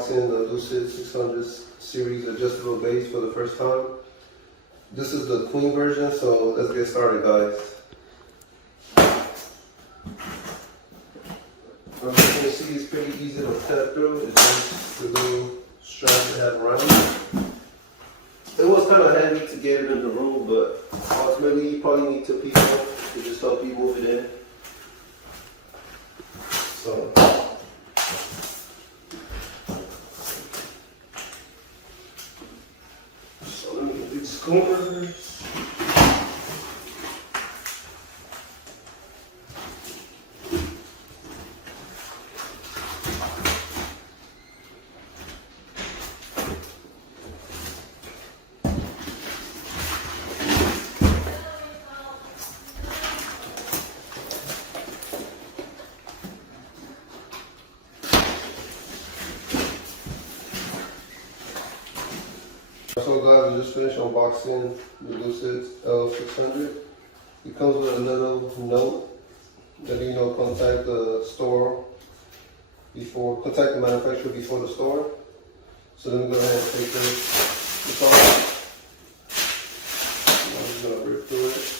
unboxing the Lucid 600 series adjustable base for the first time. This is the queen version, so let's get started, guys. As you can see, it's pretty easy to cut through. It's just the little strap it had running. It was kind of heavy to get it in the room, but ultimately you probably need 2 people to just help you move it in. So let me get these corners. So guys, I just finished unboxing the Lucid L600. It comes with a little note that contact the store contact the manufacturer before the store. So let me go ahead and take this off. I'm just gonna rip through it.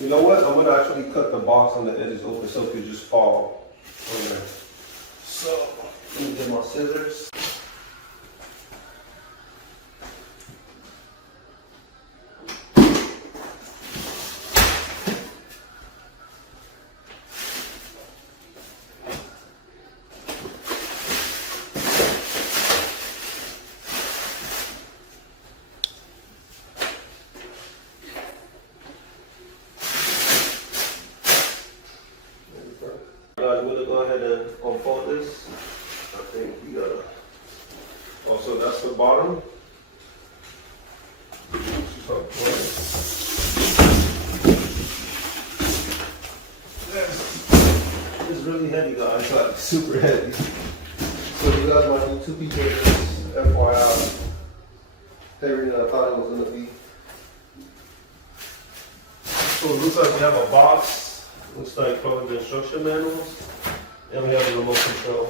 You know what? I'm gonna actually cut the box on the edges open so it could just fall on there. So let me get my scissors. Guys, we're gonna go ahead and unfold this. I think we gotta. Also, that's the bottom. It's really heavy, guys. It's like super heavy. So you guys might need 2 people. Just FYI. Everything I thought it was gonna be. So it looks like we have a box. Looks like probably the instruction manuals, and we have a remote control.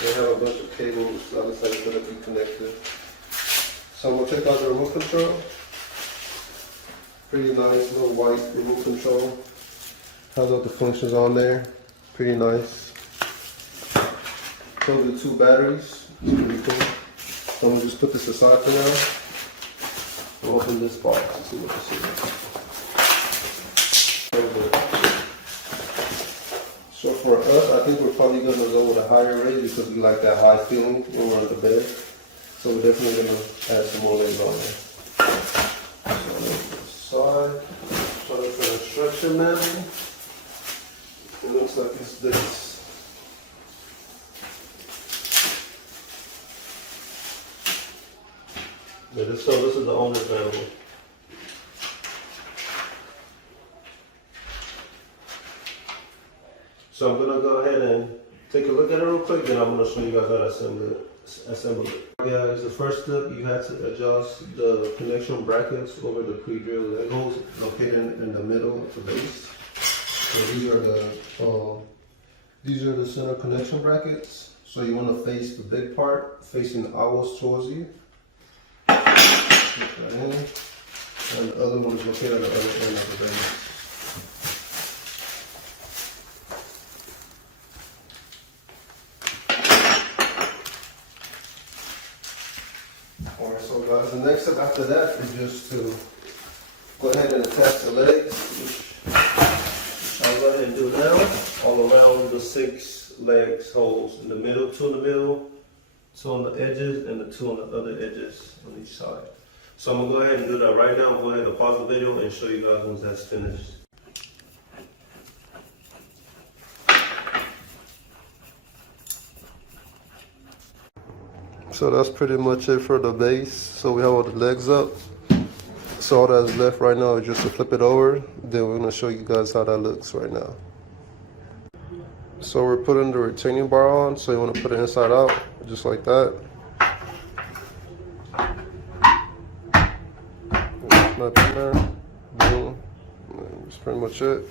We have a bunch of cables that looks like it's going to be connected. So I'm going to check out the remote control. Pretty nice little white remote control. Has all the functions on there. Pretty nice. Comes with 2 batteries. It's pretty cool. So I'm going to just put this aside for now. We'll open this box and see what this is. So for us, I think we're probably going to go with a higher rate because we like that high feeling when we're on the bed. So we're definitely going to add some more legs on there. So on the side, so that's the instruction manual. It looks like it's this. Yeah, this is the owner's manual. So I'm gonna go ahead and take a look at it real quick, then I'm gonna show you guys how to assemble it. Guys, the first step, you have to adjust the connection brackets over the pre-drilled leg holes located in the middle of the base. So these are the center connection brackets. So you want to face the big part facing outwards towards you. Right in. And the other one is located at the other end of the base. Alright, so guys, the next step after that is just to go ahead and attach the legs, which I'll go ahead and do now, all around the 6 legs holes in the middle, 2 in the middle, 2 on the edges, and the 2 on the other edges on each side. So I'm going to go ahead and do that right now. I'll go ahead and pause the video and show you guys once that's finished. So that's pretty much it for the base. So we have all the legs up. So all that's left right now is just to flip it over. Then we're gonna show you guys how that looks right now. So we're putting the retaining bar on. So you wanna put it inside out, just like that. Snap in there, boom, That's pretty much it.